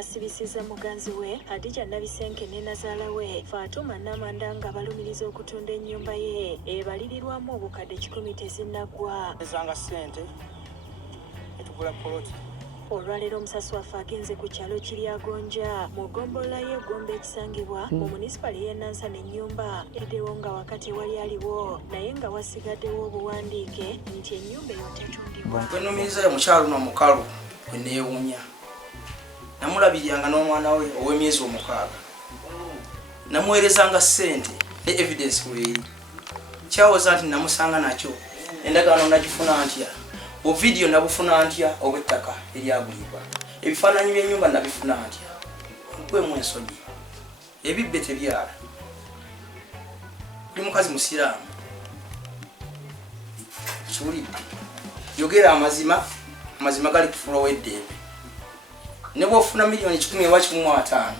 yasibisizza muganzi we Hadija Nabisenke ne nazaala we Fatuma Namanda nga balumiriza okutunda ennyumba ye ebalirirwamu obukadde 10 tezinnagwa. Ezanga ssente etugula poloti. Olwaleero omusasi waffe agenze ku kyalo Kiryagonja mu ggombolola y'eggomba ekisangibwa mu munisipali y'e Nansana ennyumba eddewo nga wakati wali aliwo naye nga wasigaddewo obuwandiike nti ennyumba eyo tetundibwa. Bwenumiriza omukyalo n'omukalu bwe neewuunya namulabiryanga n'omwana we ow'emyezi 6 namuweerezanga ssente ne evidence weeri kyawoza nti namusanga nakyo endagaano nagifuna ntya video nabufuna ntya obwettaka eryagulibwa ebifaananyi by'ennyumba nabifuna ntya nkwemu ensonyi ebibbe tebyala buli mukazi musiraamu kiwulidde yogera amazima gali kufuula ow'eddembe ne bw'ofuna miliyoni 10,105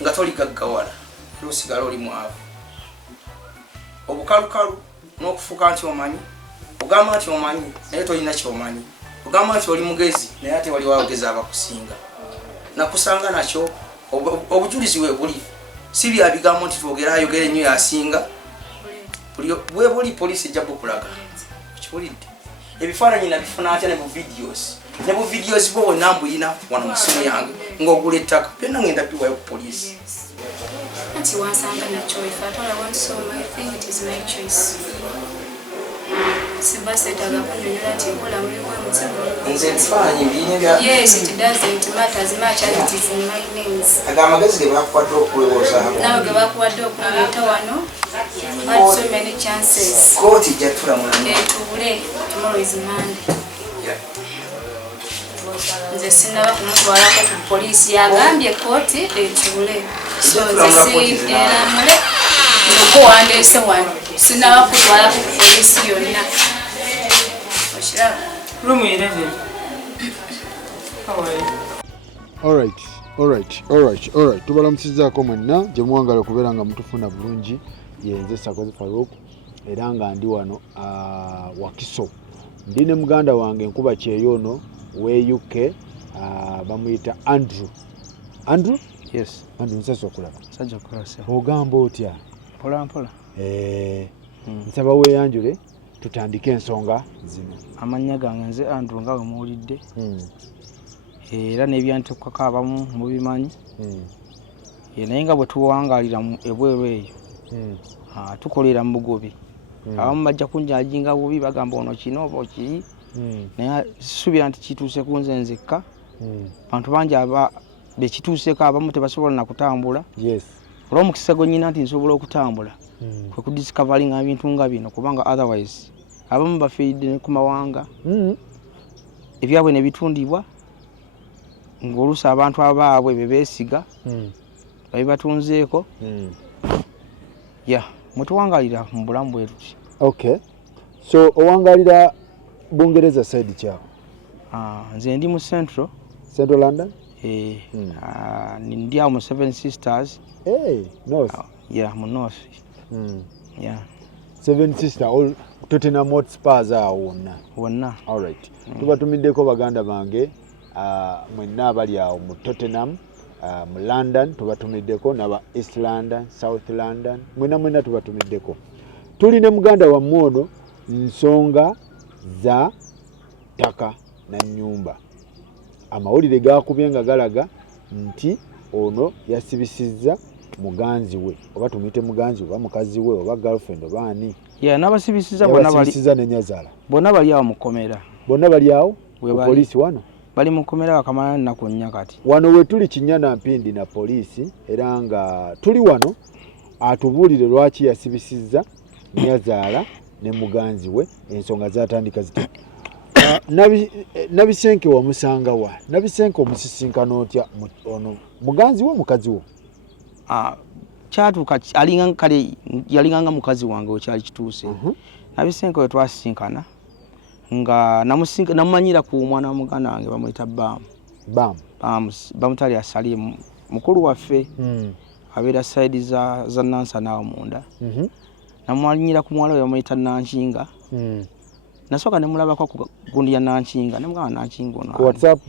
nga toligaggawala era osigala oli mwavu obukalukalu n'okufuuka nti omanyi ogamba nti omanyi naye tolina kyomanyi ogamba nti oli mugezi naye ate wali wagezi abakusinga nakusanga nakyo obujulizi we buli si bya bigambo nti ayogera ennyo yasinga bwe buli poliisi ejja bukulaga kiwulidde ebifaananyi nabifuna atya ne bu videos bwo bonna mbulina wano mu simu yange ng'ogula ettaka byonna ngenda biwayo ku poliisi. Nti wansanga nakyo if at all I want so I think it is my choice. Yes, it doesn't matter as much as it is in my names. Now give up what dog had so many chances. Tomorrow is Monday. Nze sinaba kumutwalako ku poliisi yagambye kooti ekyule so nze siramule okuwandeese wano sinaba kutwalako ku poliisi yonna okiraba room 11. How are you? Alright. Tubalamusizzaako mwenna gye muwangala okubeera nga mutufuna bulungi yenze Sakozi Farouk era nga ndi wano Wakiso. Ndi ne muganda wange enkuba kyeyono we UK bamuyita Andrew? Yes. Andrew nsasa okulaba. Sajja okulasa. Ogamba otya? Mpola. Nsaba weeyanjule tutandike ensonga zino. Amannya gange nze Andrew nga muwulidde. Era n'ebyantukako abamu mubimanyi. Naye nga bwe tuwangaalira ebweru eyo tukolera mu bugobi. Abamu bajja kunjajinga bubi bagamba ono kino oba okiri. Naye subira nti kituuse ku nze nzekka. Abantu bangi bekituuseeko abamu tebasobola na kutambula. Yes. Olw'omukisa gwennyina nti nsobola okutambula kwe kudiscoveringa ebintu nga bino kubanga otherwise abamu bafiiridde ne ku mawanga ebyabwe ne bitundibwa ng'oluusi abantu abaabwe be beesiga babibatunzeeko mwetuwangalira mu bulamu bwe tuti. Okay, so owangalira Bungereza side kyawo? Nze ndi mu Central London? Ndi awo mu Seven Sisters. North? Mu North. Seven Sisters, all Tottenham Hotspurs awo wonna. Alright. Tubatumiddeko baganda bange mwenna abali awo mu Tottenham mu London tubatumiddeko n'aba East London, South London, mwenna tubatumiddeko. Tuli ne muganda wa mwono nsonga za ttaka na nnyumba. Amawulire gakubye nga galaga nti ono yasibisizza muganzi we oba tumuyite muganzi oba mukazi we oba girlfriend oba ani. N'abasibisizza ne Nyazaala bonna bali awo mu kkomera. Bonna bali awo poliisi wano bali mu kkomera bakamala nnaku nnya kati. Wano we tuli Kinyana Mpindi na poliisi era nga tuli wano atubuulire lwaki yasibisizza Nyazaala ne muganzi we ensonga zatandika ziti. Nabisenke wamusanga wa? Nabisenke omusisinkana otya ono muganzi we mukazi wo? Kyatuuka yalinganga mukazi wange wekyali kituuse. Nabisenke we twasisinkana nga namumanyira ku mwana wa muganda wange bamuyita bamutali asali mukulu waffe abeera side za Nansana awo munda. Namumanyira ku mwala we bamuyita Nankinga Nasoka ne mulabako ku gundi ya Nankinga ne mugamba Nankinga ono. WhatsApp?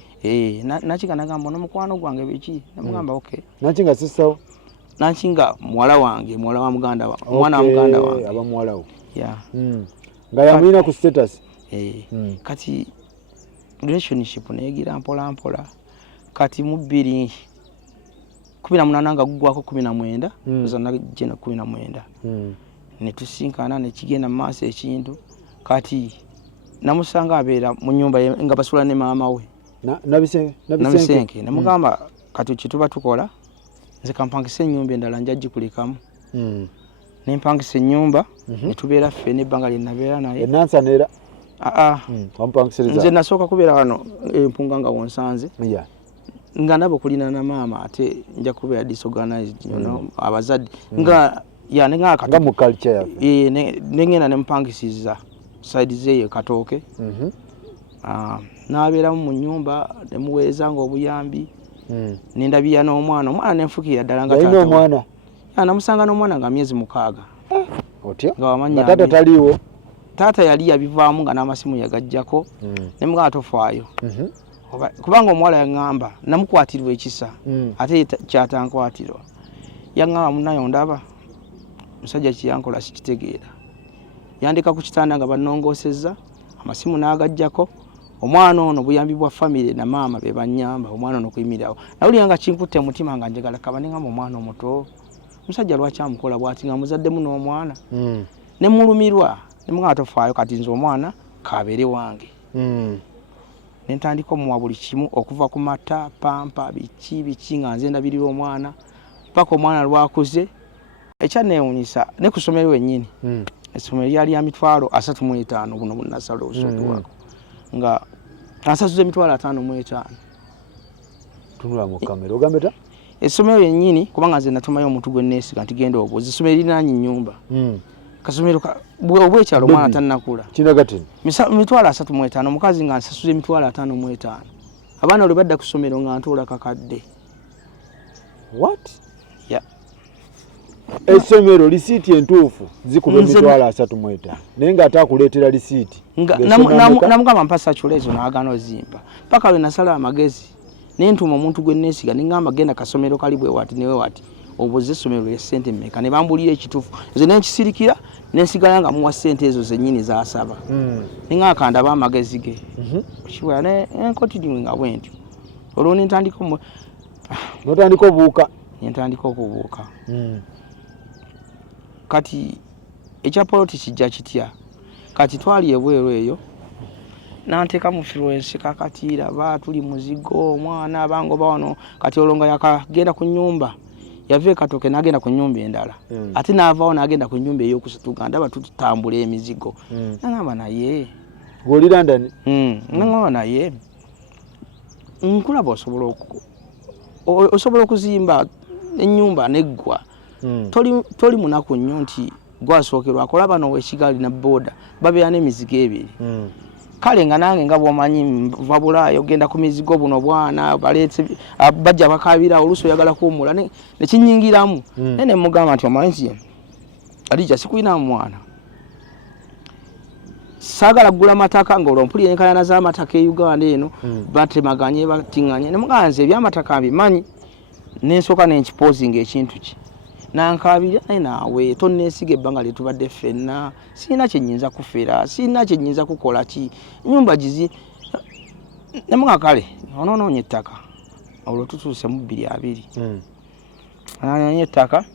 Nankinga nagamba no mukwano gwange biki ne mugamba okay. Nankinga sisawo? Nankinga mwala wange, mwala wa muganda wa mwana wa muganda wange. Aba mwala wo. Yeah. Nga yamwina ku status. Kati relationship negira mpola mpola. Kati mu 2018 nga gugwako 19 kuzana jena 19. Ne tusinkana ne kigenda maaso ekintu kati namusanga abeera mu nyumba nga basula ne maama we. Nabisenke ne mugamba kati kituba tukola nze kampangise ennyumba endala njajji kulikamu. Ne mpangise ennyumba ne tubeera ffe n'ebbanga lye nabeera naye. Enansanera? Wampangisiriza. Nze nasooka kubeera wano empunga nga wonsanze. Nga nabo kulina na maama ate nja kubeera disorganized abazadde nga nenga nga mu culture yafe. Nengena ne mpangisiza side zeyo Katooke. Nabeera mu nyumba ne muweeza nga obuyambi. Nendabya n'omwana nenfukira ddala nga taata. Yalina omwana? Namusanga n'omwana nga myezi 6. Otyo? Nga wamanya taata taliiwo? Taata yali yabivaamu nga n'amasimu yagajjako ne mugamba tofaayo. Kubanga omuwala yaŋŋamba namukwatirwa ekisa ate kyatankwatirwa. Yaŋŋamba munayo ndaba musajja kiyankola sikitegeera. Yandika ku kitanda nga bannongoosezza amasimu n'agajjako. Omwana ono buyambi bwa family na maama be banyamba omwana ono kuyimirirawo. Nawulira nga kinkutte mutima nga njagala kabane nga omwana omuto. Musajja lwaki amukola bw'ati nga muzaddemu n'omwana. Ne mulumirwa ne mugamba tofaayo kati nze omwana kabeere wange. Ne ntandika omuwa buli kimu okuva ku mata pampa biki nga nze ndabirira omwana paka omwana lwakuze. Ekyanneewuunyisa ne ku ssomero wennyini. Essomero lyali ya mitwalo 35 buno bunnasala obusoto wako. Nga asasuze mitwalo 55. Tunula mu kamera ogambeta? Essomero yennyini kubanga nze natumayo omuntu gwe neesiga nti genda obuuza. Essomero lirinaanye nnyumba. Kasomero obwekyalo omwana tannakula. Kinagatini? Mitwalo 35 omukazi nga nsasuze mitwalo 55. Abaana olwe badda ku ssomero nga ntuula kakadde. What? Yeah. Essomero lisiiti entuufu zikuba emitwalo 35 naye nga atakuleetera lisiiti. Namugamba mpasa kyulezo n'agaana ozimba. Paka lwe nasala amagezi ne ntuma omuntu gwe neesiga ne ngamba genda kasomero kali bwe wati newe wati obuze essomero lya ssente mmeka ne bambulira ekituufu. Nze ne nkisirikira ne nsigala nga muwa ssente ezo zennyini z'asaba. Ne ngaka ndaba amagezi ge. Kiwa ne continue nga bwentyo. Olwo ne ntandika obuuka. Ne ntandika okubuuka. Kati ekya poloti kijja kitya. Kati twali ebweru eyo nanteeka mu influence kakatiira tuli muzigo omwana abangoba wano kati olonga yakagenda ku nnyumba yave Katooke n'agenda ku nnyumba endala ate n'avaawo n'agenda ku nnyumba ey'okusatu ndaba tutambula emizigo. Nangamba naye g'oli London? Nangamba naye nkulaba osobola okuzimba ennyumba neggwa. Toli munaku nnyo nti gwasookerwako olaba n'owekigali na booda babeera n'emizigo ebiri. Kale nga nange nga bw'omanyi va Bulaayo ogenda ku mizigo buno bwana baleetse bajja bakabira oluusi oyagala kuwummula ne kinnyingiramu. Naye ne mugamba nti omanyi nti Alija sikulina mwana. Saagala kugula mataka ng'olwo mpulira enkaayana z'amataka e Uganda eno batemaganye batiŋŋanye ne mugamba nze ebyamataka mbimanyi n'ensooka n'enkipozinga ekintu ki. Nankabira naye naawe tonneesiga ebbanga lye tubadde ffenna sirina kye nnyinza kufera sirina kye nnyinza kukola ki ennyumba gizi ne mugamba kale onoonoonye ettaka olwo tutuuse mu 220. Anoonye ettaka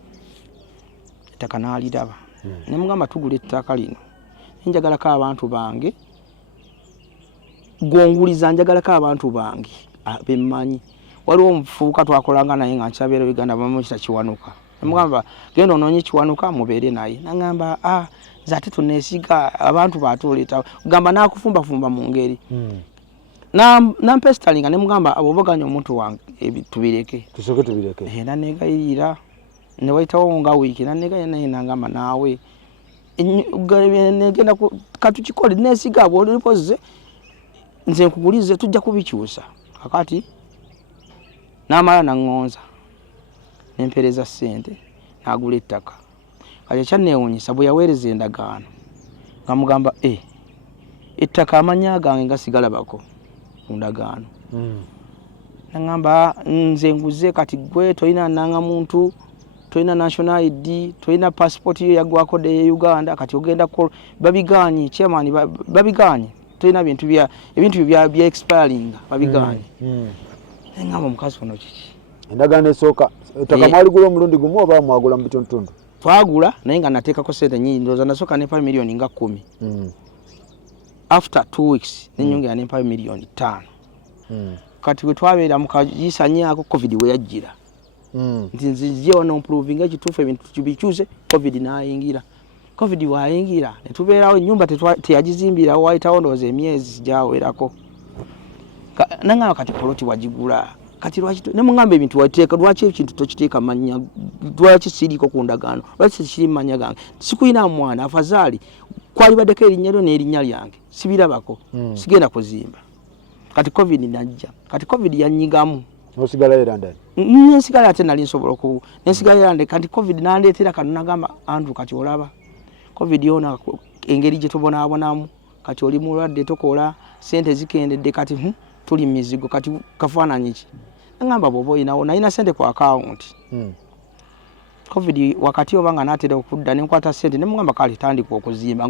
n'aliraba ne mugamba tugula ettaka lino njagalako abantu bange gonguliza njagalako abantu bange bemmanyi. Waliwo omufuuka twakolanga naye nga nkyabeera Uganda bamuyita Kiwanuka. Mugamba genda onoonye Kiwanuka mubeere naye. Nangamba nze ate tunneesiga abantu baatuleeta gamba n'akufumbafumba mu ngeri. Nampesitalinga ne mugamba abobaganya omuntu wange tubireke. Tusooke tubireke. Nanneegayirira ne wayitawo nga wiiki nanneegayira naye nangamba naawe negenda katukikole neesiga bw'olipoze nze nkugulize tujja kubikyusa. Kakati n'amala naŋŋonza nempereza ssente n'agula ettaka. Kati ekyanneewuunyisa bwe yaweereza endagaano nga mugamba ettaka amanya gange ngasigala bako ku ndagaano. Nangamba nze nguze kati gwe toyina nanga muntu, toyina national ID, toyina passport yo yagwako de Uganda, kati ogenda ko babiganye chairman babiganye, toyina bintu bya expiring babiganye. Nangamba mukazi ono kiki endagaano esooka ettaka mwaligula omulundi gumu oba mwagula mu bitundu? Twagula naye nga nateekako sente nyingi, ndowooza nasooka nempa milioni nga 10. After 2 weeks nenyongera nempa milioni 5. Kati we twabeera mukayisanyako covid we yajjira. Nti nzije ono improving ekituufu ebintu kibikyuse, covid n'ayingira. Covid wayingira ne tubeerawo ennyumba teyagizimbira wayitawo ndowooza emyezi gyawerako. Nangamba kati poloti wagigula. Kati lwaki ne mungamba ebintu wateeka, lwaki ekintu tokiteeka manya, lwaki siriko ku ndagaano, lwaki kiri manya gange, sikuyina mwana afazaali kwali baddeko erinnya lyo n'erinnya lyange sibirabako, sigenda kuzimba. Kati covid najja, kati covid yanyigamu osigala era ndani nsigala ate nali nsobola nsigala era ndani. Kati covid nandeetera kati nagamba Andrew, kati olaba covid yona engeri gye tubonaabonamu, kati oli mulwadde tokola, sente zikendedde, kati tuli mizigo, kati kafaananyi ki? Ngamba bwoba oyinawo nalina sente ku account. Covid wakati obanga natera okudda nenkwata sente nemugamba kale tandika okuzimba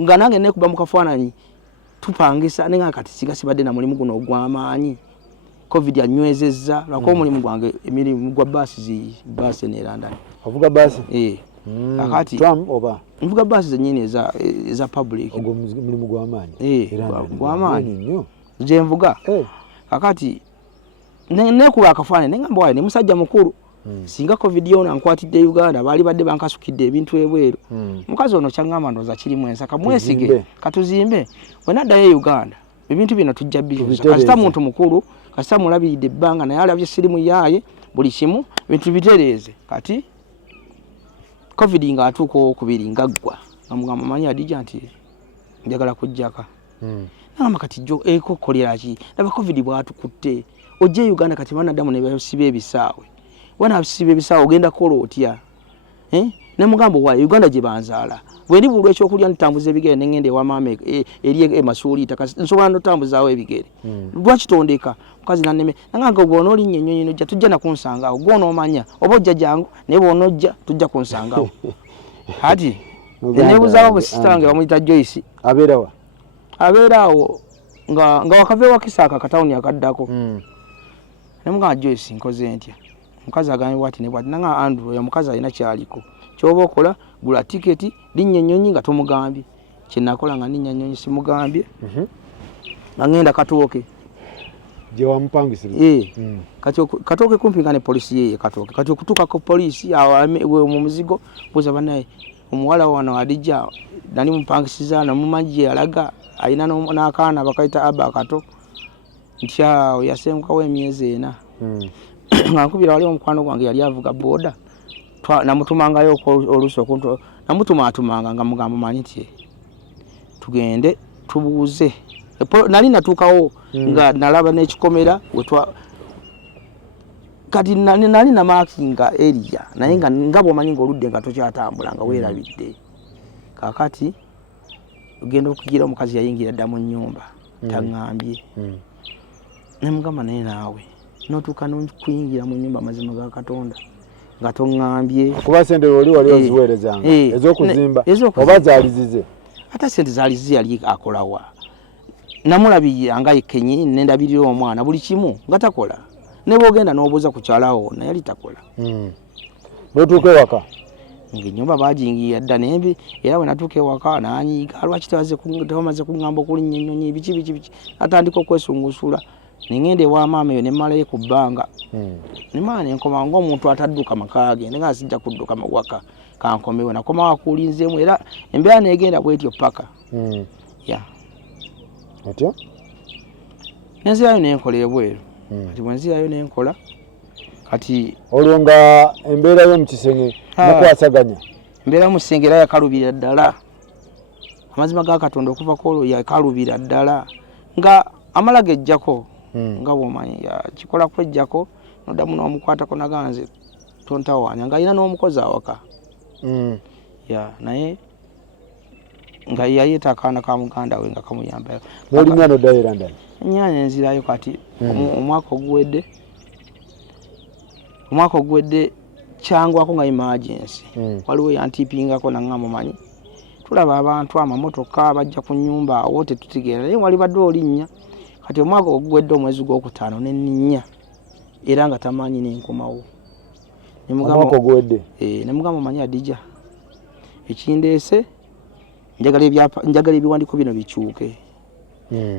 nga nange nekuba mu kafaananyi tupangisa nenga kati sigasibadde na mulimu guno ogw'amaanyi. Covid yanywezezza lwako omulimu gwange emirimu gwa baasi ne London. Ovuga baasi? Akati tram oba mvuga baasi zenyini eza public. Ogwo mulimu gw'amaanyi? Gw'amaanyi nnyo je mvuga. Akati nekuba akafaananyi nengamba wayi ne musajja mukulu. Singa covid yona nkwatidde Uganda bali badde bankasukidde ebintu ebweru. Mukazi ono kyangamba ndoza kirimu ensaka mwesige katuzimbe wena ddayo Uganda ebintu bino tujja bizuza. Kasita muntu mukulu, kasita mulabidde ebbanga naye alabye sirimu yaye buli kimu bintu bitereeze. Kati covid nga atuuko okubiri ngaggwa namugamba manyi Adija nti njagala kujjaka. Nangamba kati jo kolera ki laba covid bwatukutte ojje Uganda kati banadamu ne basiba ebisaawe. Wana basiba ebisaawe ogenda kola otya? Ne mugambo wa Uganda gye banzaala bwe ndi bulwa ekyokulya ntambuza ebigere nengende wa maama eri emasuuli nsobola notambuzaawo ebigere. Lwaki tondeka mukazi naneme nanganga bw'ono oli nnyonyo nojja tujja nakunsangawo gw'onoomanya oba ojja jangu naye bw'onojja tujja kunsangawo. Kati nebuuzaawo bwe sisita wange bamuyita Joyce. Abeerawa? Abeeraawo nga wakaveewa Kisaaka katawuni akaddako. Nemugamba Joyce nkoze ntya? Mukazi agambibwa ati ne bwati nanga Andrew ya mukazi alina kyaliko. Kyoba okola gula tiketi linnya nnyonyi nga tomugambye. Kye nakola nga linnya nnyonyi simugambye. Ngenda Katooke. Je wamupangisira? Katooke kumpi nga ne polisi yeye Katooke. Kati okutuuka ku polisi mu muzigo buza banaye omuwala wano Adija nali mupangisiza namumanyi alaga alina n'akaana bakaita Abba Kato nti awo yasengukawo emyezi 4. Nkubira wali omukwano gwange yali avuga boda namutumangayo oluso okuntu namutumatumanga nga mugamba manyi ti tugende tubuuze nali natuukawo nga nalaba n'ekikomera kati nali na makinga area naye nga bwomanyi ng'oludde nga tokyatambula nga weerabidde. Kakati ogenda okugira omukazi yayingira dda mu nnyumba taŋŋambye. Nemugamba naye naawe notuuka n'okuyingira mu nnyumba mazima ga Katonda nga toŋŋambye. Kuba sente oli wali oziweerezanga ez'okuzimba oba zaali zize? Ate sente zaali zize yali akolawa. Namulabirira nga yekenyi nendabirira omwana buli kimu nga takola. Ne bw'ogenda n'obuuza ku kyalawo naye yali takola. N'otuuka ewaka? Ng'ennyumba baagingirira dda nembi era bwe natuuka ewaka n'anyiiga lwaki tebamaze kuŋŋamba okulinnya ennyonyi biki natandika okwesunguusula. Nengende ewa maama eyo nemalayo ku bbanga. Nemala nenkoma ng'omuntu atadduka maka ge nga sijja kudduka mawaka kankomewo nakoma wakuulinzeemu era embeera negenda bwetyo paka. Atyo? Nenzirayo nenkola ebweru. Kati bwe nzirayo nenkola kati olwo nga embeera y'omu kisenge mukwasaganya? Embeera mu kisenge era yakalubira ddala. Amazima ga Katonda okuvako olwo yakalubira ddala nga amala gejjako. Nga bwomanyi kikola kwejjako noddamu n'omukwatako naganze tontawaanya nga alina n'omukozi awaka. Naye nga yayeta akaana ka muganda we nga kamuyambayo. Noli ngano dai London. Nyanya nzirayo kati omwaka ogwedde kyangwako nga emergency. Waliwo yantipingako nangamba manyi. Tulaba abantu amamotoka bajja ku nyumba awo tetutegeera naye wali badde olinnya. Kati omwaka ogwedde omwezi gw'okutaano ne nninya era nga tamanyi n'enkomawo. Omwaka ogwedde. Ne mugamba manyi Adija. Ekindeese njagala ebiwandiiko bino bikyuke.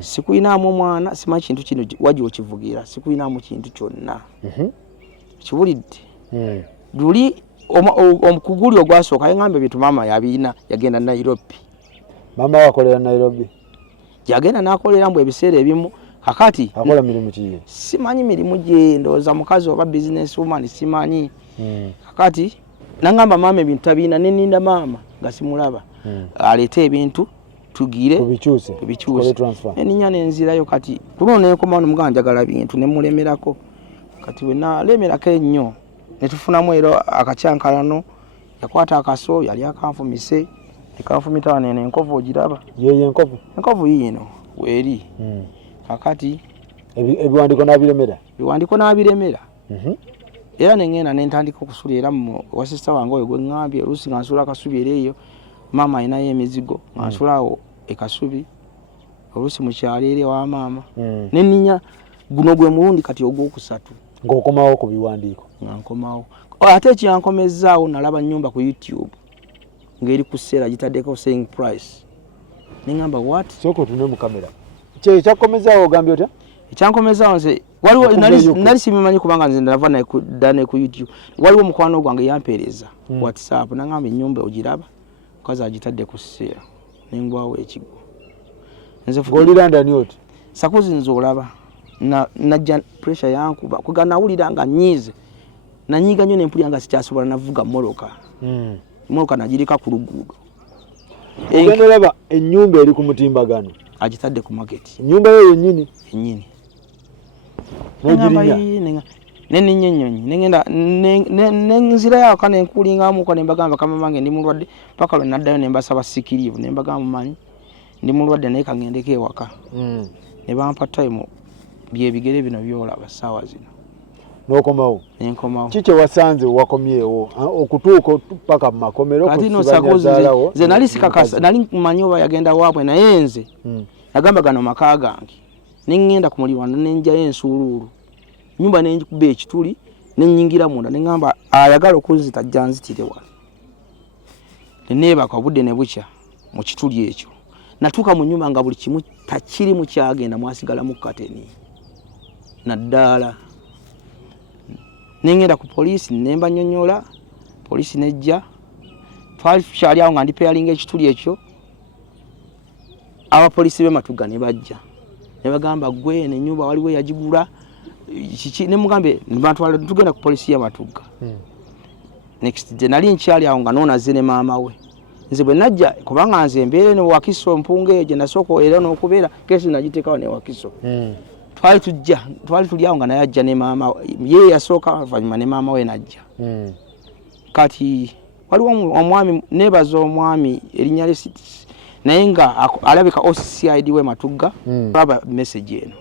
Sikuyinaamu omwana simanyi kintu kino wajja okivugira sikuyinaamu kintu kyonna. Kiwulidde. Luli omukuguli ogwasooka yangamba bintu maama yabiina yagenda Nairobi. Mama wakolera Nairobi. Yagenda n'akolera mbu ebiseera ebimu kakati akola mirimu ki? Simanyi mirimu gye ndowooza mukazi oba business woman simanyi. Kakati nangamba maama ebintu tabiina neninda maama nga simulaba. Aleeta ebintu tugire tubikyuse. Eninya nenzirayo kati kuno nenkoma nomugamba njagala bintu nemulemerako. Kati we nalemerako ennyo netufunamu era akacyankalano yakwata akaso yali akanfumise ekanfumita wanene enkovu ogiraba. Yeye enkovu? Enkovu yino weri. Kakati ebiwandiiko n'abiremera? Ebiwandiiko n'abiremera. Era nengenda nentandika okusulira mu wasista wange oyo gwe ngambye oluusi nga nsula akasubi era eyo maama alinayo emizigo nga nsulawo ekasubi oluusi mu kyalo eri wa maama. Neninya guno gwe mulundi kati ogwokusatu. Ng'okomawo ku biwandiiko? Nga nkomawo. Ate ekyankomezaawo nalaba nnyumba ku YouTube ng'eri ku sseera gitaddeko selling price. Nengamba what? Sooka otune mu kamera. Ekyakomezaawo ogambye otya? Ekyankomezaawo nze waliwo nali sibimanyi kubanga nze ndava naye ku YouTube. Waliwo mukwano gwange yampeereza WhatsApp nangamba ennyumba ogiraba mukazi agitadde ku sseera nengwawo ekigo. Ng'oliranda ni oti? Sakuzi nze olaba najja pressure yankuba kuga nawulira nga nyiize nanyiga nnyo nempulira nga sikyasobola navuga mmotoka. Mmotoka nagirika ku luguudo. Ogenda olaba ennyumba eri ku mutimbagano agitadde ku market. Ennyumba yo yennyini? Yennyini. N'ogirinya? Neninya ennyonyi nengenda nenzirayo aka nenkulingamuko nembagamba kamamange ndi mulwadde paka lwe naddayo nembasaba sikiriivu nembagamba manyi ndi mulwadde naye kangendeko ewaka. Ne bampa time byebigere bino byolaba ssaawa zino. N'okomawo? Nenkomawo. Kiki wasanze wakomyewo okutuuka paka mu makomero kusibanyazaalawo? Nze nali sikakasa nali mmanyi oba yagenda waabwe naye nze nagamba gano maka gange nengenda ku mulirwano nenjayo ensuuluulu nyumba nenjikuba ekituli nenyingira munda nengamba ayagala okunzita ajja nzitire wano. Neneebaka obudde ne bukya mu kituli ekyo. Natuuka mu nyumba nga buli kimu takiri mu kyagenda mwasigala mu kateni. Naddala nengenda ku poliisi nemba nnyonnyola poliisi nejja twali tukyali awo nga ndi peyalinga ekituli ekyo. Abapoliisi b'Ematugga ne bajja ne bagamba gwe n'ennyumba waliwo yagigula kiki ne mugambe ntwala tugenda ku poliisi y'Ematugga. Next day nali nkyali awo nga noonaze ne maama we. Nze bwe najja kubanga nze mbeere ne Wakiso mpunga eyo gye nasooka era n'okubeera kesi nagiteekawo ne Wakiso. Twali tuli awo nga naye ajja ne maama ye yasooka oluvannyuma ne maama we najja. Kati waliwo omwami neebaza omwami erinnya lye naye nga alabika OCCID w'Ematugga baba message eno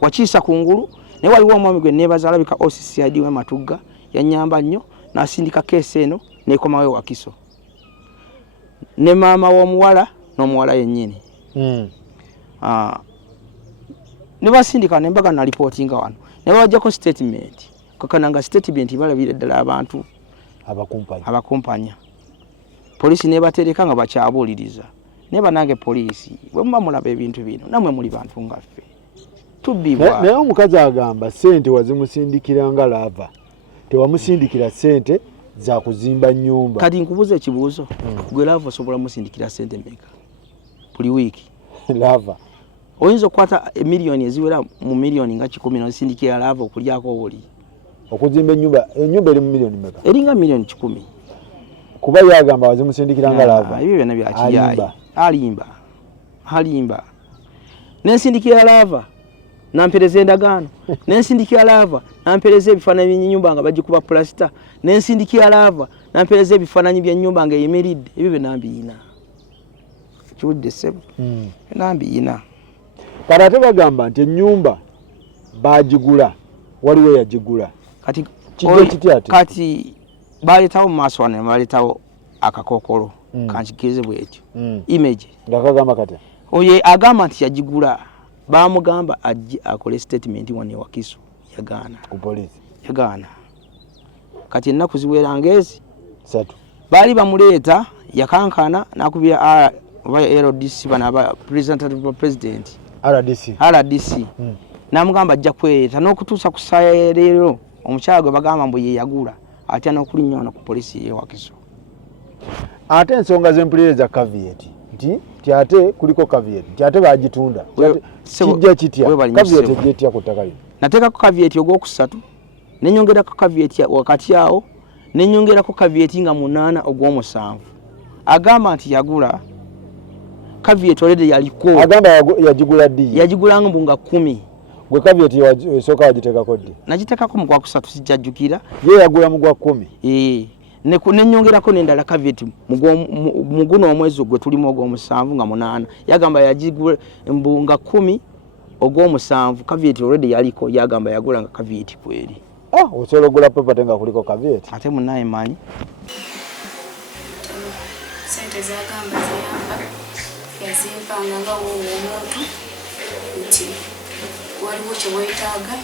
wakiisa kungulu naye waliwo omwami gwe neebaza alabika OCCID w'Ematugga yannyamba nnyo n'asindika keesi eno n'ekomawo e Wakiso ne maama w'omuwala n'omuwala yennyini. Ne basindika ne mbaga na reportinga wano ne bawajjako statement kakananga statement balabira ddala abantu abakumpanya. Poliisi ne batereka nga bakyabuuliriza ne banange poliisi bwe muba mulaba ebintu bino namwe muli bantu ngaffe tubbibwa. Naye omukazi agamba ssente wazimusindikira nga lava tewamusindikira ssente za kuzimba nnyumba. Kati nkubuza ekibuuzo gwe lava osobola musindikira ssente mmeka buli wiiki? Lava oyinza okukwata emiliyoni eziwera mu miliyoni nga 10 n'osindikira lava okulyako obuli okuzimba ennyumba eri mu miliyoni mmeka? Eringa miliyoni 10. Kuba yagamba wazimusindikira nga lava ebyo byonna byakiyayi alimba nensindikira lava nampereza endagaano nensindikira lava nampereza ebifaananyi by'ennyumba nga bagikuba plasita nensindikira lava nampereza ebifaananyi by'ennyumba nga eyimiridde ebyo byonna mbiina. kiwudde ssebo enambi ina kati ate bagamba nti ennyumba bagigula waliwo yagigula kati kijja kitya ate kati baletawo mu maaso wano ne baletawo akakokolo kankigeze bwetyo image ngakagamba kati oye agamba nti yagigula bamugamba ajje akole statement wano Wakiso yagaana ku police yagaana kati ennaku ziwera ngezi satu bali bamuleeta yakankana nakubira RDC bana aba president RDC namugamba ajja kweta n'okutuusa ku ssaawa leero omukyala gwe bagamba mbu ye yagula atya n'okulinnya wano ku polisi ye Wakiso. Ate ensonga z'empuliriza caveat nti ate kuliko caveat nti ate bagitunda kijja kitya caveat egyetya ku ttaka lino nateekako caveat ogwokusatu nenyongerako caveat wakati awo nenyongerako caveat nga 8 ogw'omusanvu agamba nti yagula caveat already yaliko agamba yagigula ddi yagigulanga mbunga 10 gwe caveat esooka wagiteekako ddi nagiteekako mu gwakusatu sijjajjukira ye yagula mu gwa 10 nenyongerako n'endala caveat mu guno omwezi gwe tulimu ogw'omusanvu nga 8 yagamba yagigula mbunga 10 ogw'omusanvu caveat already yaliko yagamba yagula nga caveat kweri osobola ogula property nga kuliko caveat ate munaye manyi sente zagamba ziyamba yazimpanga nga omuntu nti waliwo kyewetaaga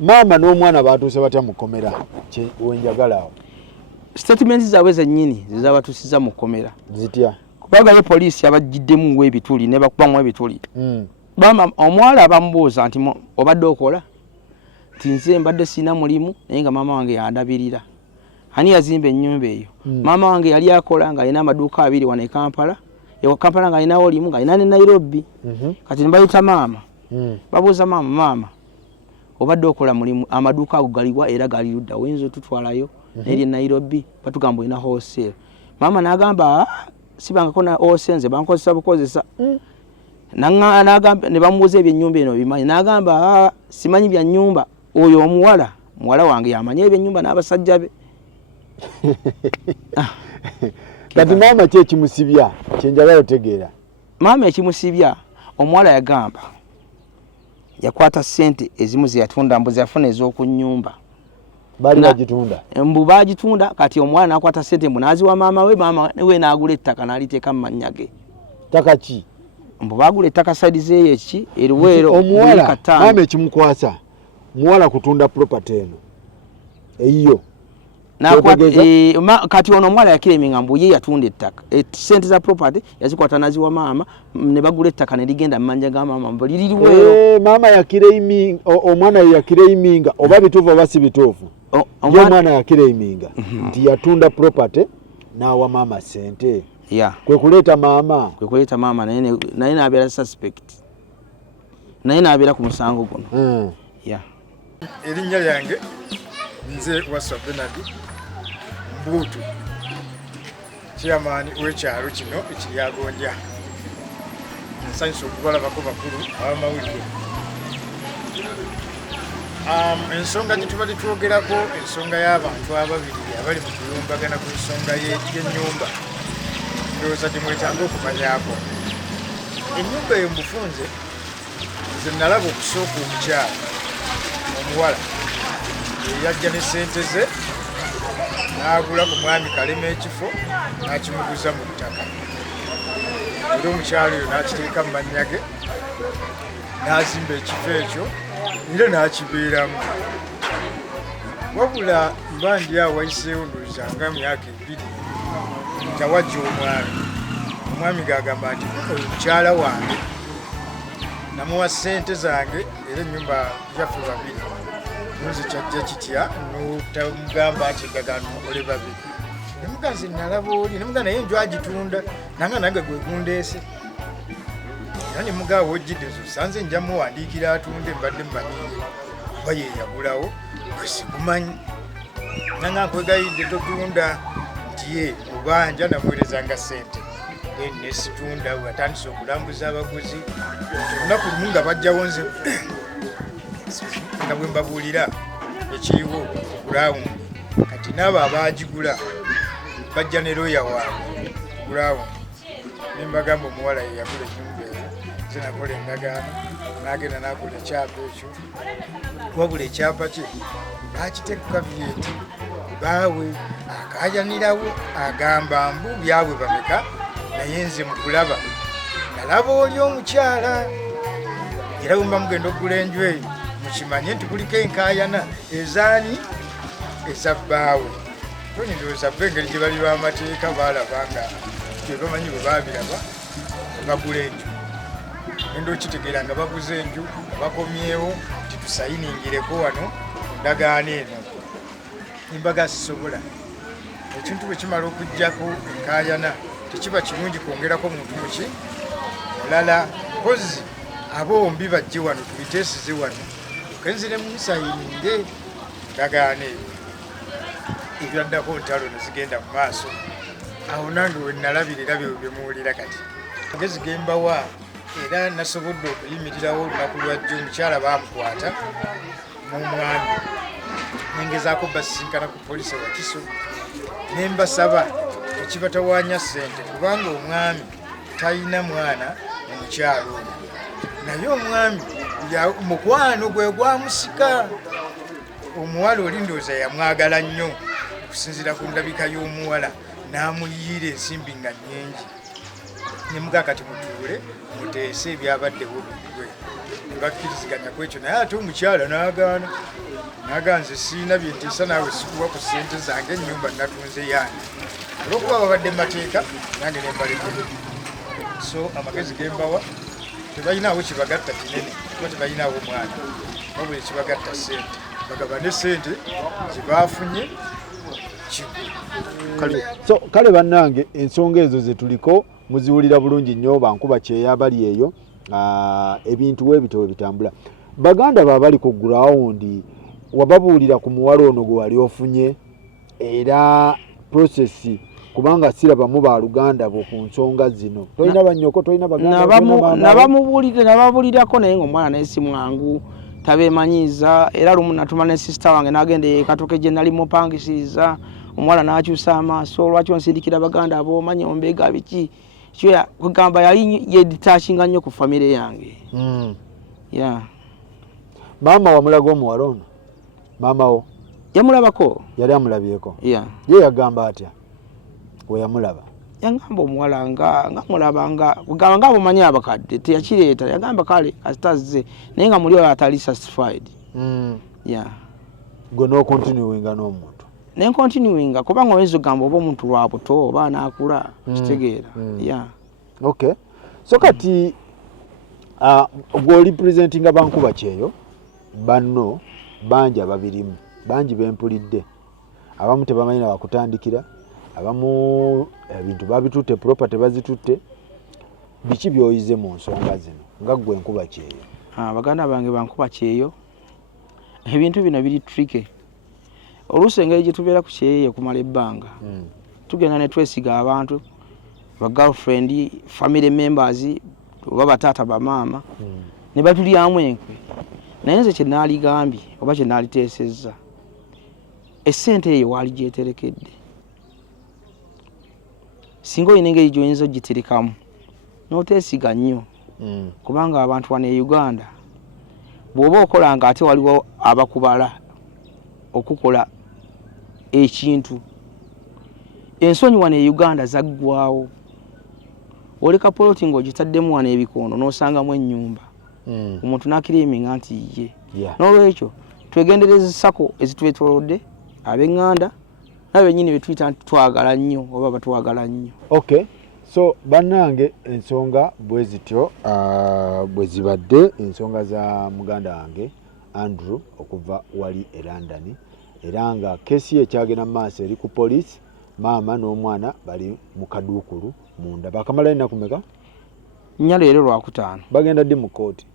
maama n'omwana batuuse batya mu kkomera wenjagala awo statement zaabwe zennyini zezabatuusiza mu kkomera zitya kubagayo poliisi abagiddemu ebituli ne bakubamu ebituli omuwala abamubuuza nti obadde okola nti nze mbadde sina mulimu naye nga maama wange yandabirira ani yazimba ennyumba eyo maama wange yali akola nga alina amaduuka 2 wano e Kampala nga alinawo olimu nga alina ne Nairobi kati nebayita maama babuuza maama obadde okola mulimu amaduuka ago galiwa era gali ludda oyinza otutwalayo neri e Nairobi batugamba olina wholesale maama n'agamba sibangako na wholesale nze bankozesa bukozesa ne bamubuuza ebyennyumba eno bimanyi n'agamba simanyi bya nnyumba oyo muwala wange yamanyi ebyennyumba n'abasajja be kati maama ki ekimusibya kyenjagala otegeera maama ekimusibya omuwala yagamba yakwata ssente ezimu zeyatunda mbuzi yafuna ez'okunyumba bali bagitunda mbu bagitunda kati omwana nakwata ssente mbu naziwa maama we n'agula ettaka n'aliteeka mu mannya ge ttaka ki mbu bagula ettaka side zeeyo eki eriweero omuwala maama ekimukwasa muwala kutunda property eno eyiyo kati ono omuwala yakireminga mbu ye yatunda ettaka sente za property yazikwata naziwa maama ne bagula ettaka ne ligenda mu manja ga maama mbu liriweero maama yakireiminga omwana yakireiminga oba bituufu oba si bituufu ye omwana yakireiminga nti yatunda property n'awa maama sente kwe kuleeta maama naye n'abeera suspect naye n'abeera ku musango guno erinnya lyange nze Waswa Bernard Mbuutu chairman w'ekyalo kino ekiryagonja nsanyusa okubalabako bakulu abamawulire ensonga gye tubali twogerako ensonga y'abantu ababiri abali mu kulumbagana ku nsonga y'ennyumba ndowooza gyemwetanga okumanyako ennyumba eyo mbufunze nze nalaba okusooka omukyala omuwala yajja ne sente ze n'agula ku mwami kalema ekifo n'akimuguza mu ttaka era omukyalo oyo n'akiteeka mu mannya ge n'azimba ekifo ekyo era n'akibeeramu wabula mba ndi awo wayiseewo ndowooza nga myaka 2 tawajja omwami gagamba nti oyo mukyala wange namuwa sente zange era ennyumba yaffe babiri nze kyajja kitya notamugamba nti ndagano mukole babiri nemugazi nalaba oli nemuga naye njo agitunda nanga nange gwegundeese era nemugaa wojjiddezo sanze nja muwandiikira atunde mbadde mmanyiye oba yeyagulawo kwesigumanyi nanga nkwegayidde totunda nti ye obanja namuweerezanga sente nesitunda watandise okulambuza abaguzi olunaku lumu nga bajjawo nze nga bwe mbabuulira ekiriwo okulawundi kati naabo abagigula bajja ne looya waabwe ground nembagamba omuwala yeyagula ennyumba eyo zinakola endagaano n'agenda n'agula ekyapa ekyo wabula ekyapa kye nakiteka vyeti baawe akayanirawo agamba mbu byabwe bameka naye nze mu kulaba nalaba oli omukyala era bwe mba mugenda okugula enju eyo mukimanye nti kuliko enkaayana ezaani eza bbaawe tonyindowooza bba engeri gye bali b'amateeka baalaba nga gye bamanyi bwe baabiraba bagula enju endo okitegeera nga baguza enju bakomyewo nti tusayiningireko wano ndagaano eno embaga sisobola ekintu bwe kimala okuggyako enkaayana tekiba kirungi kwongerako muntu muki mulala kozi abombi bajje wano tubiteesize wano kenzire munsayininge ndagaano eyo ebyaddako ntalo nezigenda mu maaso awo nange we nalabirira bye muwulira kati magezi gembawa era nasobodde okuyimirirawo olunaku lwajjo omukyala baamukwata n'omwami nengezaako basisinkana ku polisi wakiso nembasaba ekibatawaanya ssente kubanga omwami talina mwana omukyala oyo naye omwami mukwano gwe gwamusika omuwala oli ndowooza yamwagala nnyo okusinziira ku ndabika y'omuwala n'amuyiira ensimbi nga nnyingi nemuga kati mutuule muteese ebyabaddewo bigwe nebakkiriziganya ku ekyo naye ate omukyala n'agaana nze siina byenteesa naawe sikuwa ku ssente zange ennyumba natunze yange olwokuba babadde mateeka nange nembalekere so amagezi gembawa tebalinawo kibagatta kinene kuba tebalinawo mwana wabula ekibagatta ssente bagabane ssente zebaafunye so kale bannange ensonga ezo zetuliko muziwulira bulungi nnyo bankuba kyeyabali eyo ebintu webito webitambula baganda babali ku ground wababuulira ku muwala ono gwe wali ofunye era prosesi kubanga sirabamu baluganda bo ku nsonga zino tolina banyoko tolina baganda nababuulirako naye ngaomwana nesi mwangu tabemanyiza era lumu natuma ne sister wange nagenda ekatoke gye nali mupangisiriza omuwala n'akyusa amaaso lwaki onsindikira baganda aboomanyi ombega biki kyo kugamba yali yeditashinga nnyo ku famire yange maama wamulaga omuwala ono maama wo yamulabako yali amulabyeko ye yagamba atya we yamulaba yangamba omuwala nga mulaba kugamba nga bumanyi abakadde teyakireeta yagamba kale asitazze naye nga muli oyo atali satisfied gwe n'okontinuwinga n'omuntu nenkontinuwinga kubanga oyinza ogamba oba omuntu lwabuto oba anaakula kitegeera okay so kati gw'oli presentinga bankuba kyeyo banno bangi ababirimu bangi bempulidde abamu tebamanyi nawakutandikira abamu ebintu babitutte property bazitutte biki byoyize mu nsonga zino nga gwe nkuba kyeyo baganda bange bankuba kyeyo ebintu bino biri tricky oluusi engeri gye tubeera ku kyeyo kumala ebbanga tugenda ne twesiga abantu ba girlfriend family members oba bataata bamaama ne batulyamu enkwe naye nze kye naaligambye oba kye naaliteesezza essente eyo waali gyeterekedde singa olina engeri gy'oyinza ogiterekamu n'oteesiga nnyo kubanga abantu wano e Uganda bw'oba okola nga ate waliwo abakubala okukola ekintu ensonyi wano e Uganda zaggwawo oleka poloti ng'ogitaddemu wano ebikondo n'osangamu ennyumba omuntu n'akiriminga nti ye n'olwekyo twegendereza sako ezitwetoolodde ab'eŋŋanda nabennyini betuyita nti twagala nnyo oba batwagala nnyo okay so bannange ensonga bwe zityo bwe zibadde ensonga za muganda wange Andrew okuva wali e London era nga kesi ekyagenda mu maaso eri ku poliisi maama n'omwana bali mu kaduukulu munda bakamala ennaku meka nnya leero lwakutaano bagenda ddi mu kooti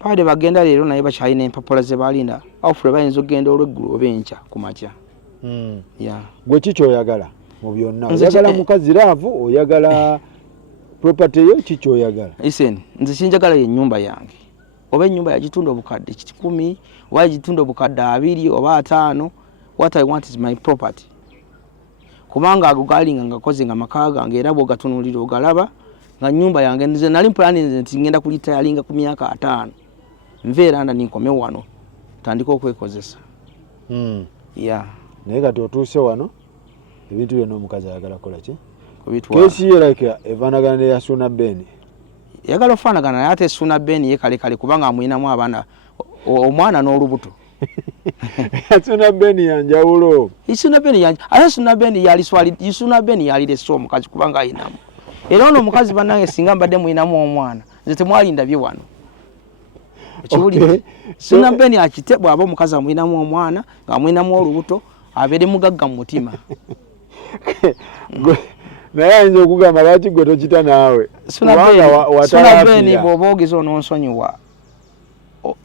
baade bagenda leero naye bakyalina empapula ze balinda awufule bayinza okugenda olw'eggulu oba enkya ku makya gwe ki kyoyagala mu byonna oyagala mukazi laavu oyagala property yo ki kyoyagala listen nze kinjagala ye ennyumba yange oba ennyumba yagitunda obukadde 10 oba yagitunda obukadde 2 oba 5 what I want is my property kubanga ago galinga ngakoze nga maka gange era bw'ogatunulira ogalaba nga nyumba yange nze nali mpulani nti ngenda kulitayalinga ku myaka 5 nveera nda ninkome wano tandika okwekozesa. Yeah. Naye kati otuuse wano ebintu byonna omukazi ayagala kola ki? Kesi ye like evanagana ne ya Suna Ben. Yagala ofanagana naye ate Suna Ben ye kale kale kubanga amwinamu abaana omwana n'olubuto. Suna Ben yanjawulo. Suna Ben yanja. Ate Suna Ben yali swali Suna Ben yali leso omukazi kubanga ayinamu. Era ono omukazi banange singa mbadde mwinamu omwana nze temwalinda bye wano. Chiwuli Suna Ben akitebwa abo omukazi amwinamu omwana nga amwinamu olubuto abere mugagga mu mutima. Naye ayinza okugamba lwaki gwe tokita naawe. Suna Ben bw'oba ogeza ononsonyiwa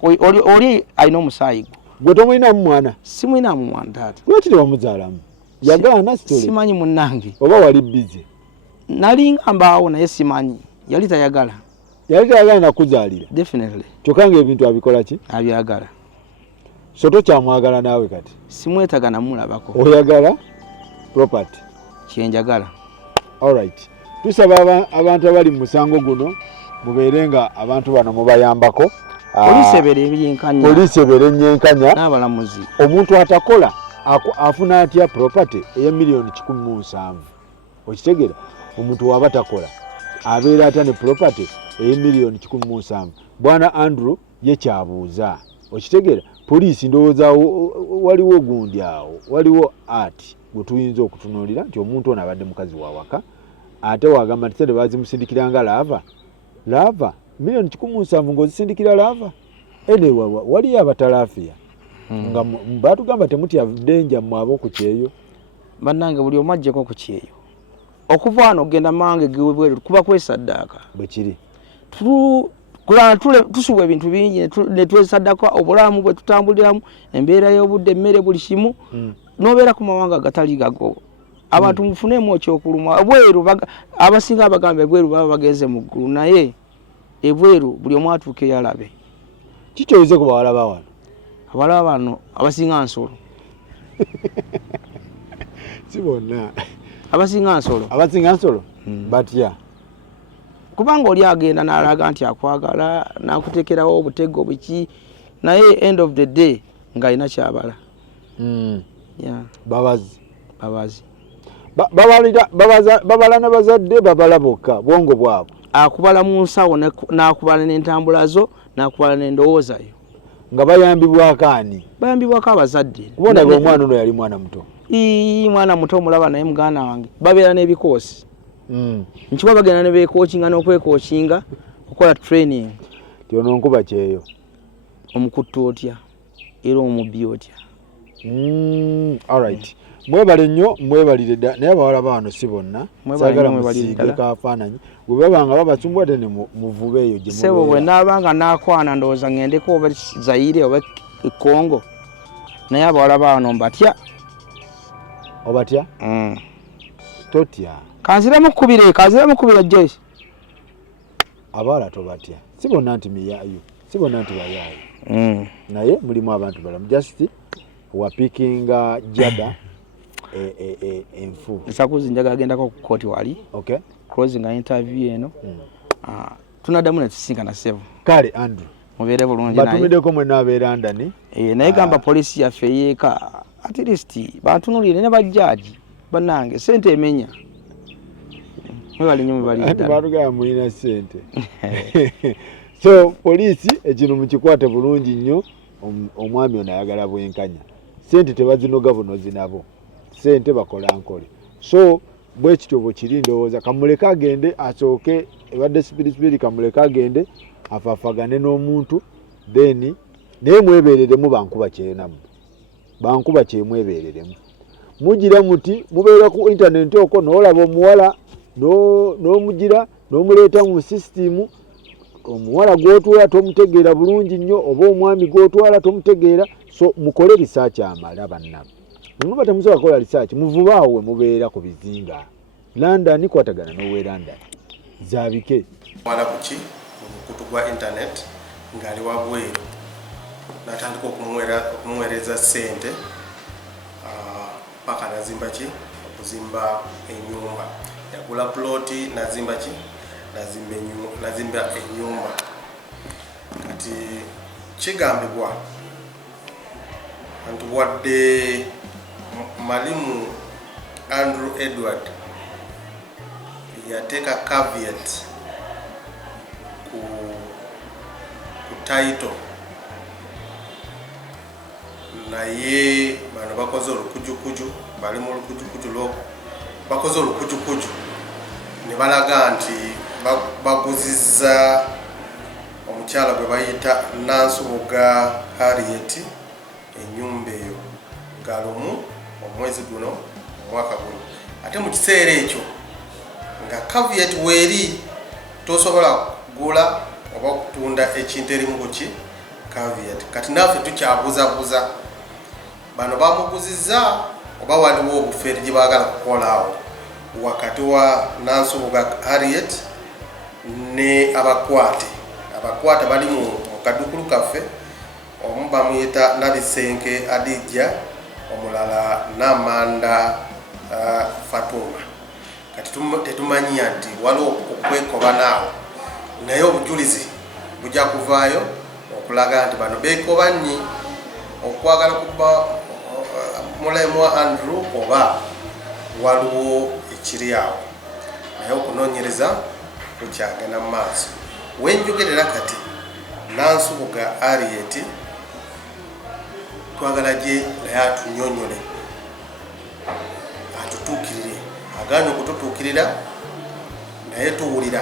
oli alina omusaayi gwe tomwinamu mwana. Simwinamu mwana taata. Lwaki tebamuzaalamu? Yagaana sitole. Simanyi munnange. Oba wali busy? Nali ngambaawo naye simanyi. Yali tayagala. Yali tayagala nakuzaalira? Definitely. Kyokka ng'ebintu abikola ki? Abyagala. So tokyamwagala naawe kati? Simwetaga namulabako. Oyagala property? Kyenjagala. Alright. Tusaba abantu abali mu musango guno mubeere nga abantu bano mubayambako. Poliisi ebeera ebyenkanya. Poliisi ebeera ennyenkanya. N'abalamuzi. Omuntu atakola afuna atya property eya million 17. Okitegeera? Omuntu waba takola abeera atya ne property eya million 17. Bwana Andrew ye kyabuuza. Okitegeera? Poliisi ndowooza waliwo gundi awo, waliwo ati gwe tuyinza okutunuulira nti omuntu ono abadde mukazi wa waka ate wagamba nti sente bazimusindikiranga laava million 17 ng'ozisindikira laava ene waliyo abatalaafiya nga batugamba temutya denja mwabo ku kyeyo. Bannange buli omu ajjeko ku kyeyo okuva wano ogenda mange gewebweru kuba kwesaddaaka bwe kiri tusubwa ebintu bingi ne twesaddako obulamu bwe tutambuliramu embeera y'obudde emmere buli kimu n'obeera ku mawanga agatali gago abantu mufunemu ekyokuluma ebweru abasinga abagamba ebweru baba bagenze mu ggulu naye ebweru buli omu atuuke yalabe. Kikyoyize ku bawala ba wano? Abawala bano abasinga nsolo. Si bonna. Abasinga nsolo. Abasinga nsolo? Batya? Kubanga oli agenda n'alaga nti akwagala n'akuteekerawo obutego biki naye end of the day ng'alina kyabala. Yeah. Babazi. Babala n'abazadde babala bokka bwongo bwabwe. Akubala mu nsawo n'akubala n'entambula zo n'akubala n'endowooza yo. Nga bayambibwako ani? Bayambibwako abazadde. Kubona omwana ono yali mwana muto. Mwana muto omulaba naye muganda wange babeera n'ebikoosi. Nkiba bagenda ne beekookinga n'okwekookinga okukola training. Tyono nkuba kyeyo. Omukuttu otya era omubbi otya. Alright. Mwebale nnyo mwebalire dda naye abawala bano si bonna sagala musiige kafaananyi bwe babanga babasumbwa te ne muvube eyo gye sebo bwe naabanga naakwana ndowooza ŋŋendeko oba Zaire oba Congo naye abawala bano mbatya. Obatya? Totya. Kanziramu kkubira Joyce. Abawala tobatya. Si bonna nti miyaayo, si bonna nti bayaayo. Naye mulimu abantu balamu just wapikinga jada enfu. Nsakuzi njagala agendako ku kooti wali. Okay. Closing interview eno. Tunaddamu ne tusinkana sevu. Kale Andrew. Mubeere bulungi naye. Batumiddeko mwenna abeera ndani. Naye gamba poliisi yaffe yeeka at least bantunulire ne bajjaaji bannange sente emenya. Mwebale nnyo mwebale ddala. Batugamba mulina sente. So poliisi ekintu mukikwate bulungi nnyo omwami ono ayagala bwenkanya. Sente tebazinoga buno zinabo. Sente bakola nkole. So bwe kityo bwe kiri ndowooza kamuleka agende asooke ebadde spirit kamuleka agende afafagane n'omuntu then naye mwebeereremu bankuba kyenamu. Bankuba kyemwebeereremu. Mugira muti mubeera ku internet okwo n'olaba omuwala n'omugira n'omuleeta mu system omuwala gw'otwala tomutegeera bulungi nnyo oba omwami gw'otwala tomutegeera so mukole research amala bannabo. Muba temusobola kukola research muvubaawo we mubeera ku bizinga. London kwatagana n'owe London. Zaabike. Mwana kuki mukutu gwa internet ngali wabweru natandika okumuweereza ssente paka nazimba ki okuzimba ennyumba. Yagula ploti nazimba ennyumba. Kati kigambibwa nti wadde Mwalimu Andrew Edward yateeka caveat ku title, naye bano bakoze olukujukuju, bali mu lukujukuju bakoze olukujukuju ne balaga nti baguzizza omukyala gwe bayita Nansubuga Harriet ennyumba eyo galumu omwezi guno omwaka guno. Ate mu kiseera ekyo nga caveat weeri tosobola kugula oba okutunda ekintu erimu kuki caveat. Kati naffe tukyabuzabuza bano bamuguzizza oba waliwo obufeeri gye baagala kukolaawo wakati wa Nansubuga Harriet ne abakwate bali mu kadukulu kaffe. Omu bamuyita Nabisenke Adijja, omulala Namanda Fatuma. Kati tetumanya nti waliwo okwekoba naawo, naye obujulizi bujja kuvaayo okulaga nti bano beekoba nnyi okwagala kuba mulemu Andrew oba waliwo ekiri awo, naye okunoonyereza kukyagenda mu maaso. Wenjogerera kati Nansubuga Harriet twagala gye naye atunyonyole, atutuukirire. Agaanye okututuukirira naye tuwulira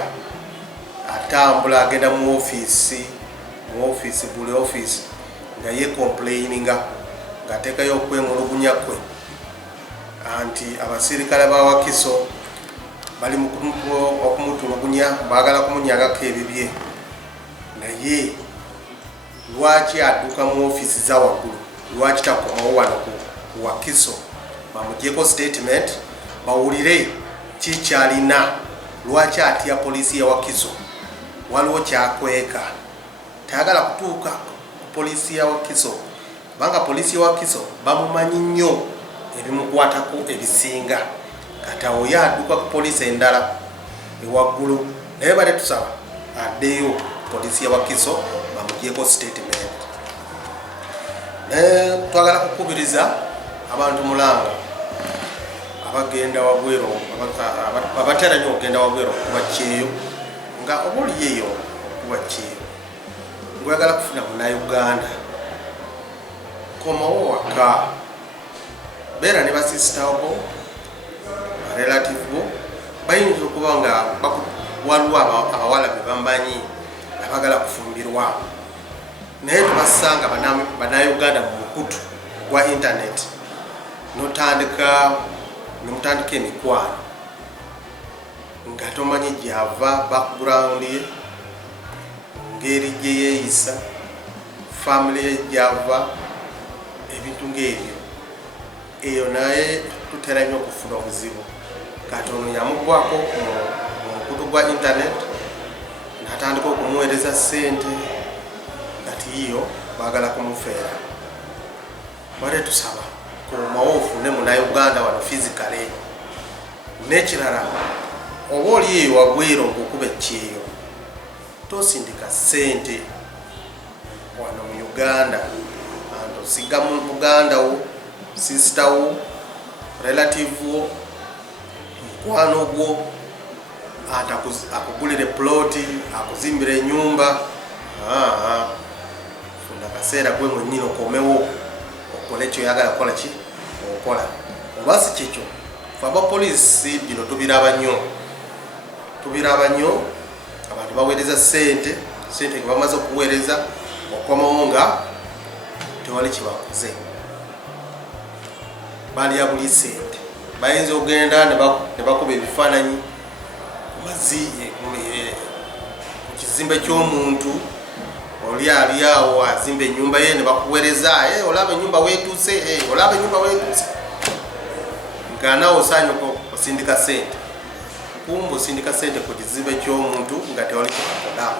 atambula agenda mu ofiisi buli ofiisi nga yekomplaininga ng'ateekayo okwemulugunya kwe anti abasirikale ba Wakiso bali mu okumutulugunya, baagala kumunyagako ebibye. Naye lwaki adduka mu ofiisi za waggulu? Lwaki takomawo wano ku Wakiso bamugyeko statement bawulire kikyalina? Lwaki atya poliisi ya Wakiso? Waliwo kyakweka, tayagala kutuuka ku poliisi ya Wakiso kubanga poliisi ya Wakiso bamumanyi nnyo ebimukwatako ebisinga. Kati awo ye adduka ku poliisi endala ewaggulu, naye bale tusaba addeyo poliisi ya Wakiso bamugyeko statement. Twagala kukubiriza abantu mulanga abagenda wabweru, abatera nnyo okugenda wabweru okuba kyeyo, nga oba oliyeyo okuba kyeyo ng'oyagala kufuna Munnayuganda, komawo waka, beera ne basisita bo, barelative bo, bayinza okuba nga waliwo abawala be bamanyi abagala kufumbirwa, naye tubasanga Bannayuganda mu mukutu gwa internet nomutandika emikwano nga tomanyi gyava background ye, ngeri gye yeeyisa, family ye gyava, ebintu ng'ebyo. Eyo naye tutera nnyo okufuna obuzibu. Kati ono yamugwako mu mukutu gwa internet n'atandika okumuweereza ssente, kati iyo baagala kumufeera. Bale tusaba komawo ofune Munnayuganda wano physically. N'ekirala oba oli eyo wabweru ng'okuba ekyeyo, tosindika ssente wano mu Uganda, osiga mu Buganda wo, sister wo, relative wo, mukwano gwo akugulire ploti, akuzimbire ennyumba. Funa kaseera gwe mwennyini okomewo okole kyoyagala kukola ki okola. Oba si kyekyo fe abapoliisi bino tubiraba nnyo, abantu baweereza ssente nga bamaze okuweereza okomawo nga tewali kyebakoze, balya buli ssente. Bayinza okugenda ne bakuba ebifaananyi ku kizimbe ky'omuntu, oli ali awo azimba ennyumba ye ne bakuweereza, olaba ennyumba weetuuse, nga naawe osaanye osindika ssente. Kumbe osindika ssente ku kizimbe ky'omuntu nga tewali kyebakola.